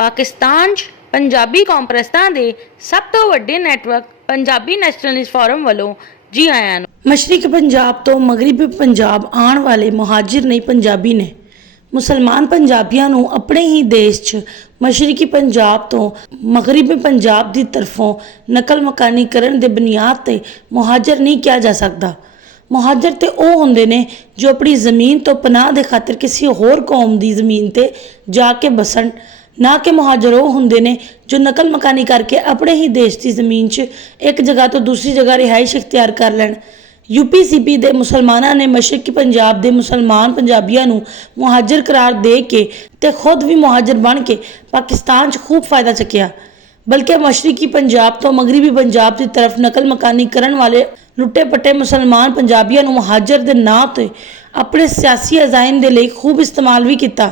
पाकिस्तान 'ਚ पंजाबी कॉन्फ्रेंसां दे सब तो वड्डे नैटवर्क पंजाबी नैशनलिस्ट फोरम वालों जी आयां नूं। मशरकी पंजाब तो मगरबी पंजाब आने वाले मुहाजिर नहीं पंजाबी ने। मुसलमान पंजाबियों नूं अपने ही देश 'ਚ मशरकी पंजाब तो मगरबी पंजाब की तरफों नकल मकानी करन दे बुनियाद ते मुहाजिर नहीं किया जा सकता। मुहाजिर तो वह होंदे ने जो अपनी ज़मीन तो पनाह के खातिर किसी होर कौम की ज़मीन पर जाके बसन, ना कि मुहाजिर वो होंदे ने जो नकल मकानी करके अपने ही देश की ज़मीन 'ਚ एक जगह तो दूसरी जगह रिहाइश इख्तियार कर लैन। यूपीसीपी के मुसलमानों ने मशरकी पंजाब के मुसलमान पंजाबियों नूं मुहाजिर करार दे के ते खुद भी मुहाजिर बन के पाकिस्तान 'ਚ खूब फायदा चुकिया। बल्कि मशरकी पंजाब तो मगरबी पंजाब की तरफ नकल मकानी करन वाले लुटे पट्टे मुसलमान पंजाबियों नूं मुहाजिर के नां ते अपने सियासी अजाइम के लिए खूब इस्तेमाल भी किया।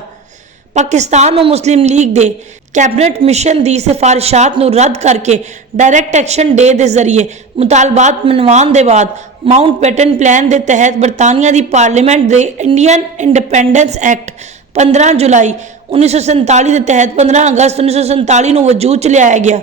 पाकिस्तान और मुस्लिम लीग के कैबिनेट मिशन की सिफारिशात नूं रद्द करके डायरैक्ट एक्शन डे के जरिए मुतालबात मनवाने के बाद माउंटबेटन प्लान के तहत बरतानिया की पार्लीमेंट के इंडियन इंडिपेंडेंस एक्ट 15 जुलाई 1947 के तहत 15 अगस्त 1947 को वजूद च लिया गया,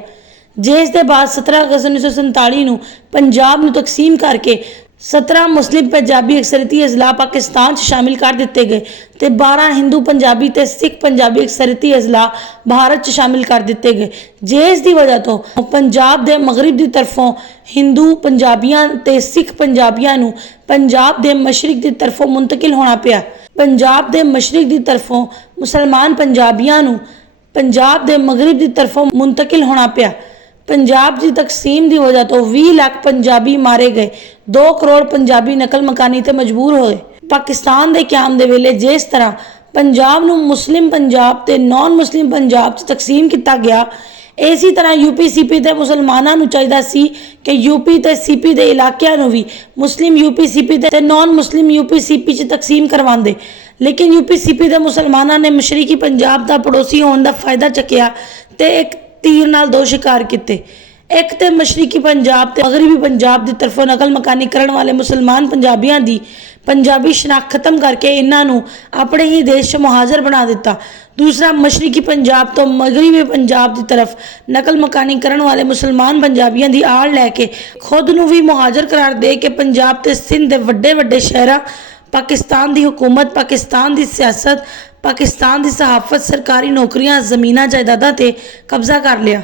जिस के बाद 17 अगस्त 1947 को पंजाब में तकसीम करके 17 मुस्लिम पंजाबी अक्सरियती अजला पाकिस्तान शामिल कर दिते गए तो 12 हिंदू पंजाबी ते सिख पंजाबी अक्सरियती अजला भारत शामिल कर दिते गए, जिस की वजह तो पंजाब के मगरब की तरफों हिंदू पंजाबियों ते सिख पंजाबियों नूं पंजाब के मशरक की तरफों मुंतकिल होना पिया। पंजाब के मशरक की तरफों मुसलमान पंजाबियों नूं पंजाब के मगरब की तरफों मुंतकिल होना पिया। पंजाब की तकसीम की वजह तो 20 लाख पंजाबी मारे गए, 2 करोड़ पंजाबी नकल मकानी ते मजबूर होए। पाकिस्तान के क्याम के वेले जिस तरह पंजाब नूं मुस्लिम पंजाब ते नॉन मुस्लिम पंजाब च तकसीम किया गया, इसी तरह यूपीसीपी के मुसलमानों नूं चाहिदा सी कि यूपी ते सीपी के इलाकों नूं भी मुस्लिम यूपीसीपी ते नॉन मुस्लिम यूपीसीपी च तकसीम करवांदे। लेकिन यूपीसीपी के मुसलमानों ने मशरकी पंजाब का पड़ोसी होने का फायदा चुकिया ते एक तीर नाल 2 शिकार किते। एक तो मशरकी पंजाब ते मगरबी पंजाब की तरफों नकल मकानी करने वाले मुसलमान पंजाबियों की पंजाबी शनाख्त खत्म करके इन्हों अपने ही देश से मुहाजिर बना दिता। दूसरा, मशरकी पंजाब तो मगरबी पंजाब की तरफ नकल मकानी करने वाले मुसलमान पंजाबियों की आड़ लैके खुद नूं भी मुहाजिर करार दे के पंजाब ते सिंध के वड्डे वड्डे शहरां पाकिस्तान की हुकूमत, पाकिस्तान की सियासत, पाकिस्तान की सहाफत, सरकारी नौकरियां, जमीनां जायदादां ते कब्जा कर लिया।